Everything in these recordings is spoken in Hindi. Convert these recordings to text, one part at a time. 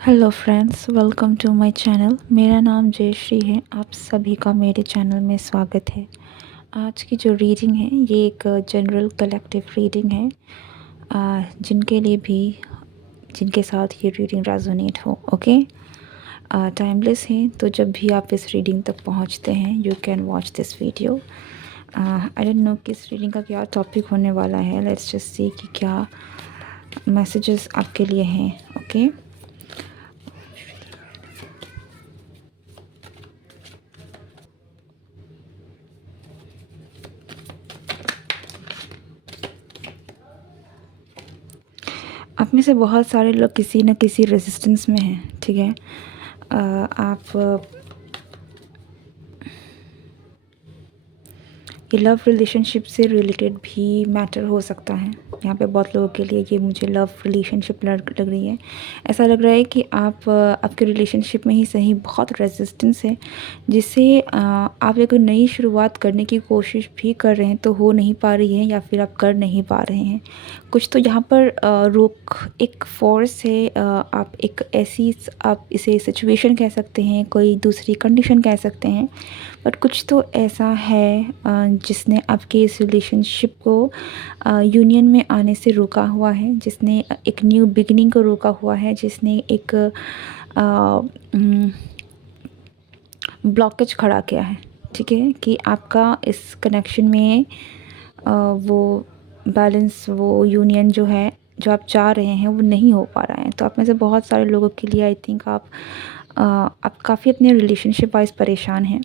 Hello friends, welcome to my channel. मेरा नाम जयश्री है। आप सभी का मेरे चैनल में स्वागत है। आज की जो रीडिंग है ये एक जनरल कलेक्टिव रीडिंग है, जिनके लिए भी जिनके साथ ये रीडिंग रेजोनेट हो। ओके, टाइमलेस है, तो जब भी आप इस रीडिंग तक पहुंचते हैं you can watch this video. I don't know कि इस रीडिंग का क्या टॉपिक होने वाला है। लेट्स जस्ट सी कि क्या मैसेजेस आपके लिए हैं। ओके, आप में से बहुत सारे लोग किसी न किसी रेजिस्टेंस में हैं। ठीक है, आप ये लव रिलेशनशिप से रिलेटेड भी मैटर हो सकता है। यहाँ पे बहुत लोगों के लिए ये मुझे लव रिलेशनशिप लग रही है। ऐसा लग रहा है कि आपके रिलेशनशिप में ही सही बहुत रेजिस्टेंस है, जिससे आप एक नई शुरुआत करने की कोशिश भी कर रहे हैं तो हो नहीं पा रही है, या फिर आप कर नहीं पा रहे हैं कुछ। तो यहाँ पर रोक एक फोर्स है। आप एक ऐसी, आप इसे सिचुएशन कह सकते हैं, कोई दूसरी कंडीशन कह सकते हैं, बट कुछ तो ऐसा है जिसने आपके इस रिलेशनशिप को यूनियन में आने से रोका हुआ है, जिसने एक न्यू बिगिनिंग को रोका हुआ है, जिसने एक ब्लॉकेज खड़ा किया है। ठीक है, कि आपका इस कनेक्शन में वो बैलेंस, वो यूनियन जो है, जो आप चाह रहे हैं वो नहीं हो पा रहा है। तो आप में से बहुत सारे लोगों के लिए आई थिंक आप काफ़ी अपने रिलेशनशिप वाइज परेशान हैं।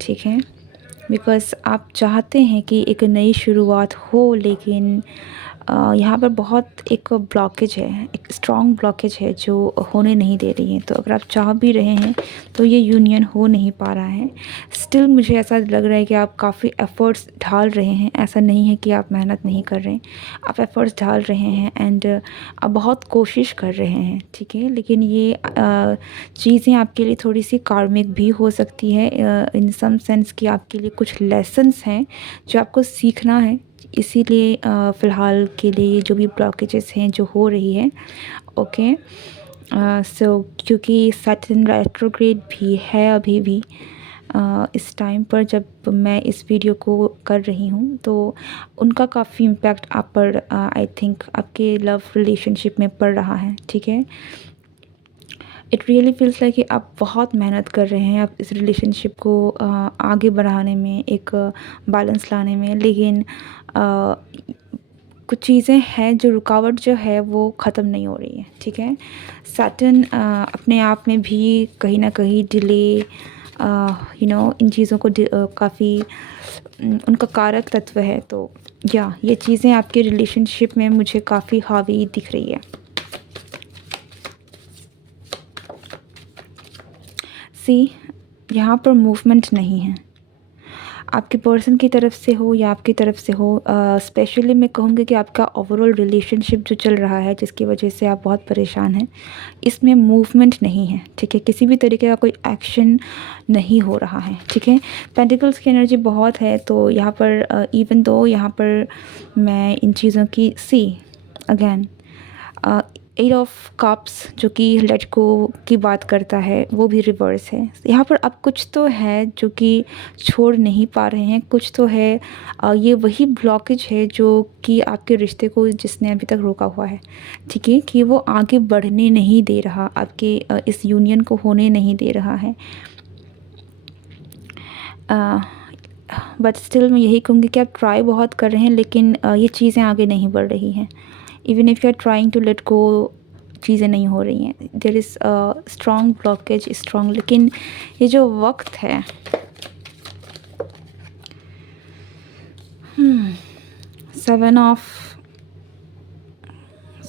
ठीक है, बिकॉज़ आप चाहते हैं कि एक नई शुरुआत हो, लेकिन यहाँ पर बहुत एक ब्लॉकेज है, एक स्ट्रॉन्ग ब्लॉकेज है जो होने नहीं दे रही है। तो अगर आप चाह भी रहे हैं तो ये यूनियन हो नहीं पा रहा है। स्टिल मुझे ऐसा लग रहा है कि आप काफ़ी एफ़र्ट्स डाल रहे हैं। ऐसा नहीं है कि आप मेहनत नहीं कर रहे हैं, आप एफ़र्ट्स डाल रहे हैं एंड आप बहुत कोशिश कर रहे हैं। ठीक है, लेकिन ये चीज़ें आपके लिए थोड़ी सी कार्मिक भी हो सकती है, इन सम सेंस कि आपके लिए कुछ लेसन्स हैं जो आपको सीखना है। इसीलिए फ़िलहाल के लिए जो भी ब्लॉकेजेस हैं जो हो रही है। ओके, सो क्योंकि सैटर्न रेट्रोग्रेड भी है अभी भी इस टाइम पर जब मैं इस वीडियो को कर रही हूँ, तो उनका काफ़ी इम्पैक्ट आप पर आई थिंक आपके लव रिलेशनशिप में पड़ रहा है। ठीक है, इट रियली फील्स लाइक कि आप बहुत मेहनत कर रहे हैं आप इस रिलेशनशिप को आगे बढ़ाने में, एक बैलेंस लाने में, लेकिन कुछ चीज़ें हैं जो रुकावट जो है वो ख़त्म नहीं हो रही है। ठीक है, सैटर्न अपने आप में भी कहीं ना कहीं डिले, इन चीज़ों को काफ़ी उनका कारक तत्व है। तो या ये चीज़ें आपके रिलेशनशिप में मुझे काफ़ी हावी दिख रही है। सी, यहाँ पर मूवमेंट नहीं है, आपके पर्सन की तरफ से हो या आपकी तरफ से हो। स्पेशली मैं कहूँगी कि आपका ओवरऑल रिलेशनशिप जो चल रहा है, जिसकी वजह से आप बहुत परेशान हैं, इसमें मूवमेंट नहीं है। ठीक है, किसी भी तरीके का कोई एक्शन नहीं हो रहा है। ठीक है, पेंटिकल्स की एनर्जी बहुत है, तो यहाँ पर इवन दो यहाँ पर मैं इन चीज़ों की see again eight of cups जो कि लेट गो की बात करता है, वो भी रिवर्स है। यहाँ पर अब कुछ तो है जो कि छोड़ नहीं पा रहे हैं, कुछ तो है। ये वही ब्लॉकेज है जो कि आपके रिश्ते को जिसने अभी तक रोका हुआ है। ठीक है, कि वो आगे बढ़ने नहीं दे रहा, आपके इस यूनियन को होने नहीं दे रहा है। बट स्टिल मैं यही कहूँगी कि आप ट्राई बहुत कर रहे हैं, लेकिन ये चीज़ें आगे नहीं बढ़ रही हैं। Even if you are trying to let go, चीज़ें नहीं हो रही हैं। There is strong blockage, strong. लेकिन ये जो वक्त है, 7 of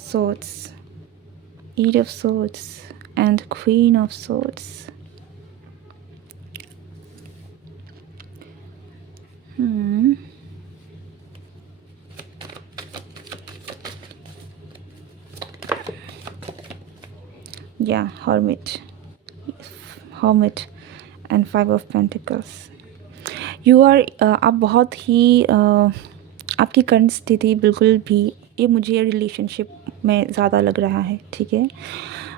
swords, 8 of swords and Queen of swords. Yeah, Hermit and 5 of Pentacles. You are आप बहुत ही आपकी करंट स्थिति बिल्कुल भी, ये मुझे रिलेशनशिप में ज़्यादा लग रहा है। ठीक है,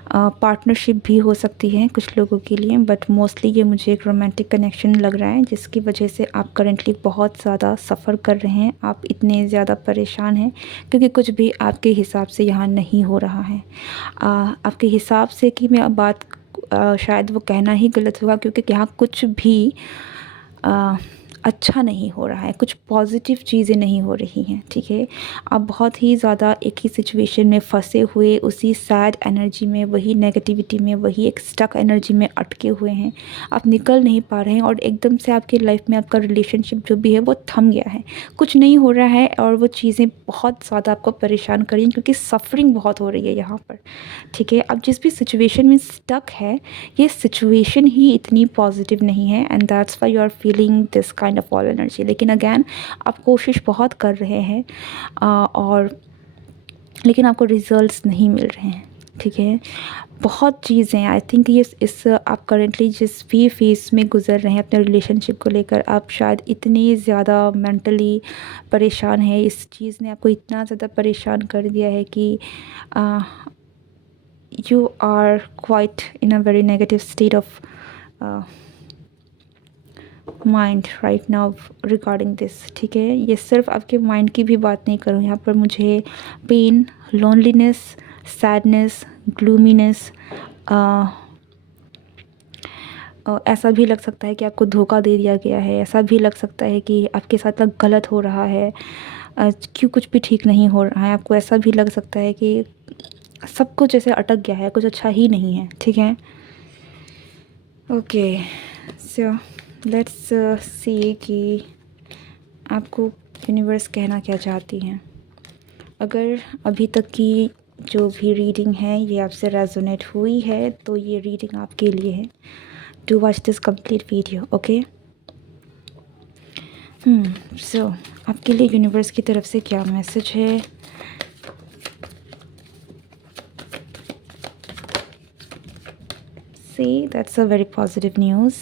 पार्टनरशिप भी हो सकती है कुछ लोगों के लिए, बट मोस्टली ये मुझे एक रोमांटिक कनेक्शन लग रहा है, जिसकी वजह से आप करंटली बहुत ज़्यादा सफ़र कर रहे हैं। आप इतने ज़्यादा परेशान हैं क्योंकि कुछ भी आपके हिसाब से यहाँ नहीं हो रहा है। आपके हिसाब से कि मैं अब बात शायद वो कहना ही गलत होगा, क्योंकि यहाँ कुछ भी अच्छा नहीं हो रहा है, कुछ पॉजिटिव चीज़ें नहीं हो रही हैं, ठीक है। आप बहुत ही ज़्यादा एक ही सिचुएशन में फंसे हुए, उसी सैड एनर्जी में, वही नेगेटिविटी में, वही एक स्टक एनर्जी में अटके हुए हैं। आप निकल नहीं पा रहे हैं और एकदम से आपकी लाइफ में आपका रिलेशनशिप जो भी है वो थम गया है, कुछ नहीं हो रहा है और वो चीज़ें बहुत ज़्यादा आपको परेशान कर रही हैं क्योंकि सफरिंग बहुत हो रही है यहाँ पर, ठीक है। अब जिस भी सिचुएशन में स्टक है, ये सिचुएशन ही इतनी पॉजिटिव नहीं है, and that's why you are feeling this kind of all energy. लेकिन अगैन आप कोशिश बहुत कर रहे हैं और लेकिन आपको रिजल्ट्स नहीं मिल रहे हैं, ठीक है। बहुत चीज़ें आई थिंक ये इस आप करंटली जिस भी फेज़ में गुज़र रहे हैं अपने रिलेशनशिप को लेकर, आप शायद इतनी ज़्यादा मेंटली परेशान है, इस चीज़ ने आपको इतना ज़्यादा परेशान कर दिया है कि you are quite in a very negative state of mind right now regarding this, ठीक है। ये सिर्फ आपके माइंड की भी बात नहीं करूँ, यहाँ पर मुझे पेन, लोनलीनेस, सैडनेस, ग्लूमीनेस, ऐसा भी लग सकता है कि आपको धोखा दे दिया गया है, ऐसा भी लग सकता है कि आपके साथ गलत हो रहा है, क्यों कुछ भी ठीक नहीं हो रहा है। आपको ऐसा भी लग सकता है कि सब कुछ ऐसे अटक गया है, कुछ अच्छा ही नहीं है, ठीक है। ओके, सो लेट्स सी कि आपको यूनिवर्स कहना क्या चाहती हैं। अगर अभी तक की जो भी रीडिंग है ये आपसे रेजोनेट हुई है तो ये रीडिंग आपके लिए है। To watch this complete video, okay. So आपके लिए यूनिवर्स की तरफ से क्या मैसेज है। See that's a very positive news.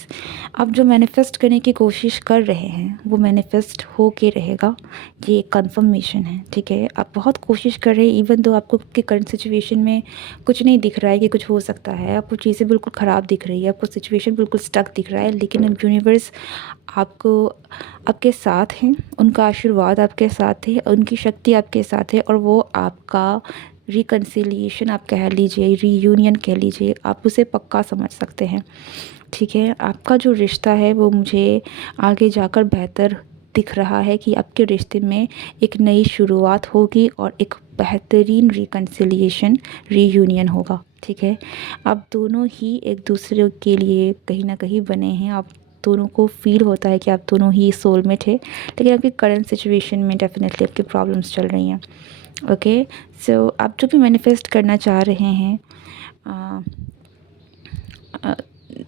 आप जो मैनिफेस्ट करने की कोशिश कर रहे हैं वो मैनिफेस्ट हो के रहेगा, ये कंफर्मेशन है, ठीक है। आप बहुत कोशिश कर रहे हैं, इवन दो आपको आपके करंट सिचुएशन में कुछ नहीं दिख रहा है कि कुछ हो सकता है, आपको चीज़ें बिल्कुल ख़राब दिख रही है, आपको सिचुएशन बिल्कुल स्टक दिख रहा है, लेकिन अब यूनिवर्स आपको आपके साथ हैं, उनका आशीर्वाद आपके साथ है, उनकी शक्ति आपके साथ है और वो आपका रिकन्सिलिएशन आप कह लीजिए, रीयूनियन कह लीजिए, आप उसे पक्का समझ सकते हैं, ठीक है। आपका जो रिश्ता है वो मुझे आगे जाकर बेहतर दिख रहा है कि आपके रिश्ते में एक नई शुरुआत होगी और एक बेहतरीन रिकन्सिलिएशन, रीयूनियन होगा, ठीक है। आप दोनों ही एक दूसरे के लिए कहीं ना कहीं बने हैं, आप दोनों को फील होता है कि आप दोनों ही सोलमेट है, लेकिन आपकी करंट सिचुएशन में डेफिनेटली आपकी प्रॉब्लम्स चल रही हैं, ओके। सो आप जो भी मैनिफेस्ट करना चाह रहे हैं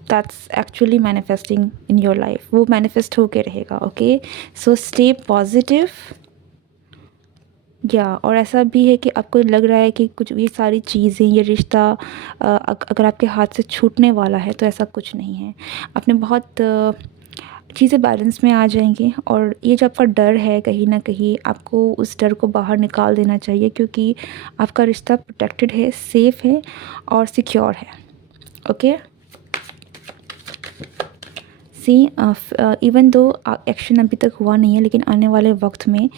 that's actually manifesting in your life, वो मैनिफेस्ट होके रहेगा, ओके। सो स्टे पॉजिटिव या और ऐसा भी है कि आपको लग रहा है कि कुछ ये सारी चीज़ें, ये रिश्ता अगर आपके हाथ से छूटने वाला है तो ऐसा कुछ नहीं है। आपने बहुत चीज़ें बैलेंस में आ जाएंगी और ये जो आपका डर है कहीं ना कहीं आपको उस डर को बाहर निकाल देना चाहिए, क्योंकि आपका रिश्ता प्रोटेक्टेड है, सेफ़ है और सिक्योर है, okay. See even though action अभी तक हुआ नहीं है, लेकिन आने वाले वक्त में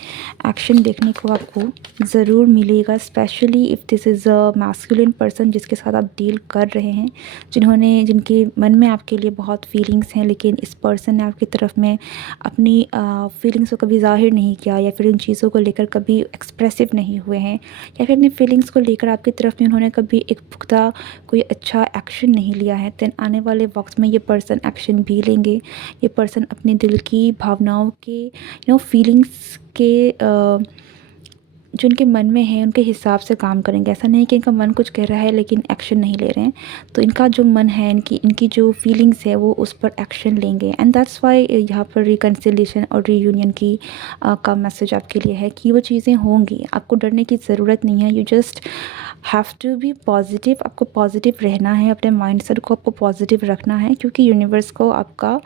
एक्शन देखने को आपको ज़रूर मिलेगा, specially if this is a masculine person जिसके साथ आप डील कर रहे हैं, जिनके मन में आपके लिए बहुत फीलिंग्स हैं, लेकिन इस पर्सन ने आपकी तरफ में अपनी फीलिंग्स को कभी ज़ाहिर नहीं किया या फिर उन चीज़ों को लेकर कभी एक्सप्रेसिव नहीं हुए हैं, या फिर अपनी फीलिंग्स को लेकर आपकी तरफ में उन्होंने कभी एक पुख्ता कोई अच्छा एक्शन नहीं लिया है। देन आने वाले वक्त में ये पर्सन एक्शन भी लेंगे। ये पर्सन अपने दिल की भावनाओं के फीलिंग्स के जो उनके मन में है उनके हिसाब से काम करेंगे। ऐसा नहीं कि इनका मन कुछ कह रहा है लेकिन एक्शन नहीं ले रहे हैं, तो इनका जो मन है, इनकी जो फीलिंग्स है वो उस पर एक्शन लेंगे। एंड दैट्स वाई यहाँ पर रिकन्सिलिएशन और रीयूनियन की का मैसेज आपके लिए है कि वो चीज़ें होंगी, आपको डरने की ज़रूरत नहीं है। You just have to be positive, आपको पॉजिटिव रहना है, अपने माइंडसेट को आपको पॉजिटिव रखना है, क्योंकि यूनिवर्स को आपका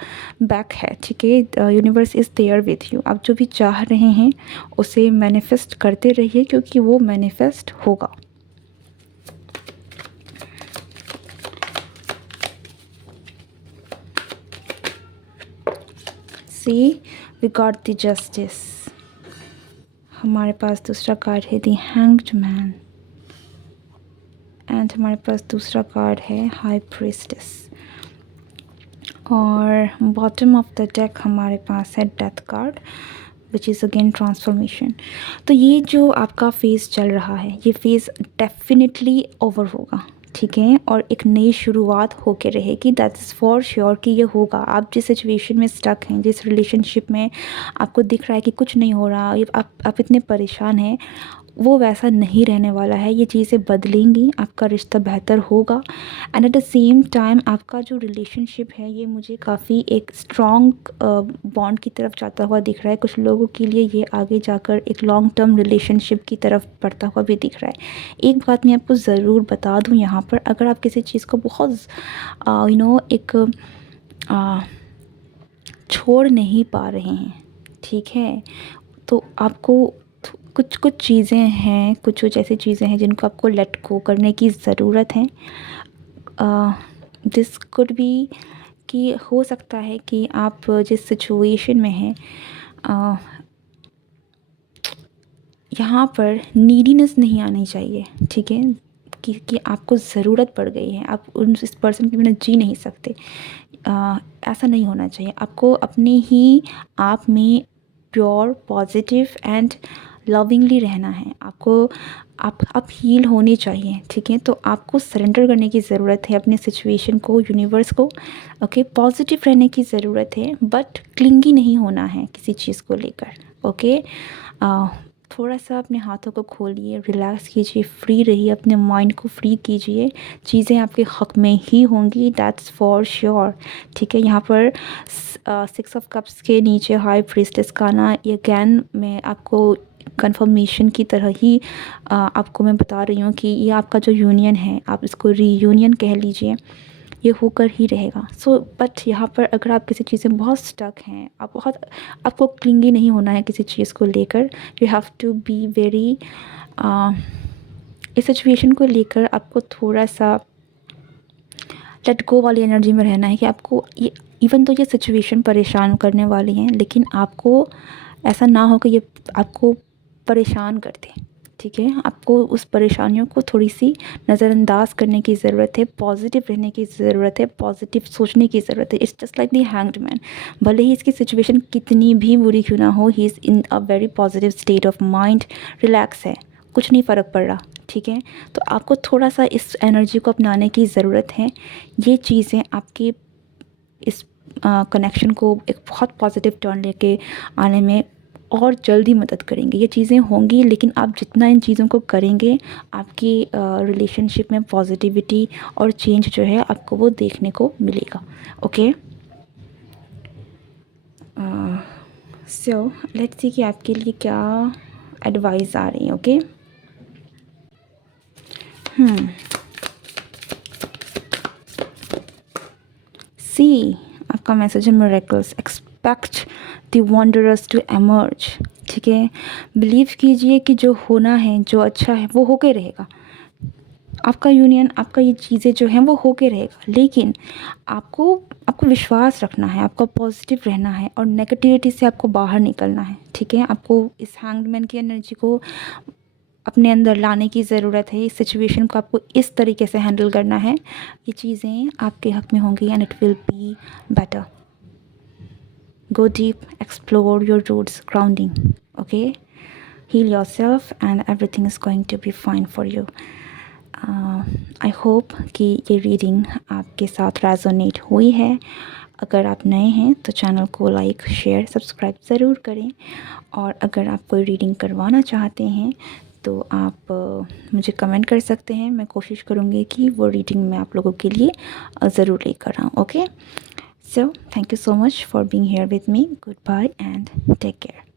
बैक है, ठीक है। Universe is there with you. आप जो भी चाह रहे हैं उसे मैनिफेस्ट करते रहिए, क्योंकि वो मैनिफेस्ट होगा। सी वी गॉट द जस्टिस। हमारे पास दूसरा कार्ड है द हैंग्ड मैन एंड हमारे पास दूसरा कार्ड है हाई प्रीस्टेस और बॉटम ऑफ द डेक हमारे पास है death card which is again transformation. तो ये जो आपका फेज़ चल रहा है ये फेज़ डेफिनेटली ओवर होगा, ठीक है, और एक नई शुरुआत होके रहेगी। दैट इज़ फॉर श्योर कि ये होगा। आप जिस सिचुएशन में स्टक हैं, जिस रिलेशनशिप में आपको दिख रहा है कि कुछ नहीं हो रहा, आप इतने परेशान हैं, वो वैसा नहीं रहने वाला है। ये चीज़ें बदलेंगी, आपका रिश्ता बेहतर होगा and at the same time आपका जो रिलेशनशिप है ये मुझे काफ़ी एक स्ट्रॉन्ग बॉन्ड की तरफ जाता हुआ दिख रहा है। कुछ लोगों के लिए ये आगे जाकर एक लॉन्ग टर्म रिलेशनशिप की तरफ बढ़ता हुआ भी दिख रहा है। एक बात मैं आपको ज़रूर बता दूँ यहाँ पर, अगर आप किसी चीज़ को बहुत एक छोड़ नहीं पा रहे हैं, ठीक है, तो आपको कुछ कुछ चीज़ें हैं, कुछ कुछ ऐसी चीज़ें हैं जिनको आपको लेट गो करने की ज़रूरत है। दिस कुड बी कि हो सकता है कि आप जिस सिचुएशन में हैं यहाँ पर नीडीनेस नहीं आनी चाहिए, ठीक है, कि आपको ज़रूरत पड़ गई है, आप इस पर्सन के बिना जी नहीं सकते। ऐसा नहीं होना चाहिए। आपको अपने ही आप में प्योर पॉजिटिव एंड लविंगली रहना है। आपको आप हील होने चाहिए, ठीक है। तो आपको सरेंडर करने की ज़रूरत है अपने सिचुएशन को, यूनिवर्स को, ओके। पॉजिटिव रहने की ज़रूरत है बट क्लिंगी नहीं होना है किसी चीज़ को लेकर, ओके। थोड़ा सा अपने हाथों को खोलिए, रिलैक्स कीजिए, फ्री रहिए, अपने माइंड को फ्री कीजिए। चीज़ें आपके हक़ में ही होंगी, दैट्स फॉर श्योर, ठीक है। यहाँ पर 6 ऑफ कप्स के नीचे हाई प्रीस्टेस का आना, ये अगैन मैं आपको कंफर्मेशन की तरह ही आपको मैं बता रही हूँ कि ये आपका जो यूनियन है, आप इसको रीयूनियन कह लीजिए, ये होकर ही रहेगा। सो बट यहाँ पर अगर आप किसी चीज़ में बहुत स्टक हैं, आपको क्लिंगी नहीं होना है किसी चीज़ को लेकर। You have to be very इस सिचुएशन को लेकर आपको थोड़ा सा लेट गो वाली एनर्जी में रहना है कि आपको ये इवन तो ये सिचुएशन परेशान करने वाली हैं, लेकिन आपको ऐसा ना हो कि ये आपको परेशान कर दे, ठीक है। आपको उस परेशानियों को थोड़ी सी नज़रअंदाज करने की ज़रूरत है, पॉजिटिव रहने की ज़रूरत है, पॉजिटिव सोचने की ज़रूरत है। It's just like the hanged man. भले ही इसकी सिचुएशन कितनी भी बुरी क्यों ना हो, he is in a very positive state of mind, relax है, कुछ नहीं फ़र्क पड़ रहा, ठीक है। तो आपको थोड़ा सा इस एनर्जी को अपनाने की ज़रूरत है। ये चीज़ें आपके इस कनेक्शन को एक बहुत पॉजिटिव टर्न लेके आने में और जल्दी मदद करेंगे। ये चीज़ें होंगी, लेकिन आप जितना इन चीज़ों को करेंगे, आपकी रिलेशनशिप में पॉजिटिविटी और चेंज जो है आपको वो देखने को मिलेगा, ओके। सो लेट्स सी कि आपके लिए क्या एडवाइस आ रही है, ओके। सी आपका मैसेज है miracles, expect the wondrous to emerge, ठीक है। बिलीव कीजिए कि जो होना है, जो अच्छा है, वो होके रहेगा। आपका यूनियन, आपका ये चीज़ें जो हैं वो होके रहेगा, लेकिन आपको विश्वास रखना है, आपको पॉजिटिव रहना है और नेगेटिविटी से आपको बाहर निकलना है, ठीक है। आपको इस हैंगमैन की एनर्जी को अपने अंदर लाने की ज़रूरत है। इस सिचुएशन को आपको इस तरीके से हैंडल करना है, ये चीज़ें आपके हक़ में होंगी and it will be better. Go deep, explore your roots, grounding, okay? Heal yourself and everything is going to be fine for you. I hope कि ये रीडिंग आपके साथ रेजोनेट हुई है। अगर आप नए हैं तो चैनल को लाइक, शेयर, सब्सक्राइब ज़रूर करें, और अगर आप कोई रीडिंग करवाना चाहते हैं तो आप मुझे कमेंट कर सकते हैं। मैं कोशिश करूँगी कि वो रीडिंग मैं आप लोगों के लिए ज़रूर लेकर आऊँ, okay. So, thank you so much for being here with me. Goodbye and take care.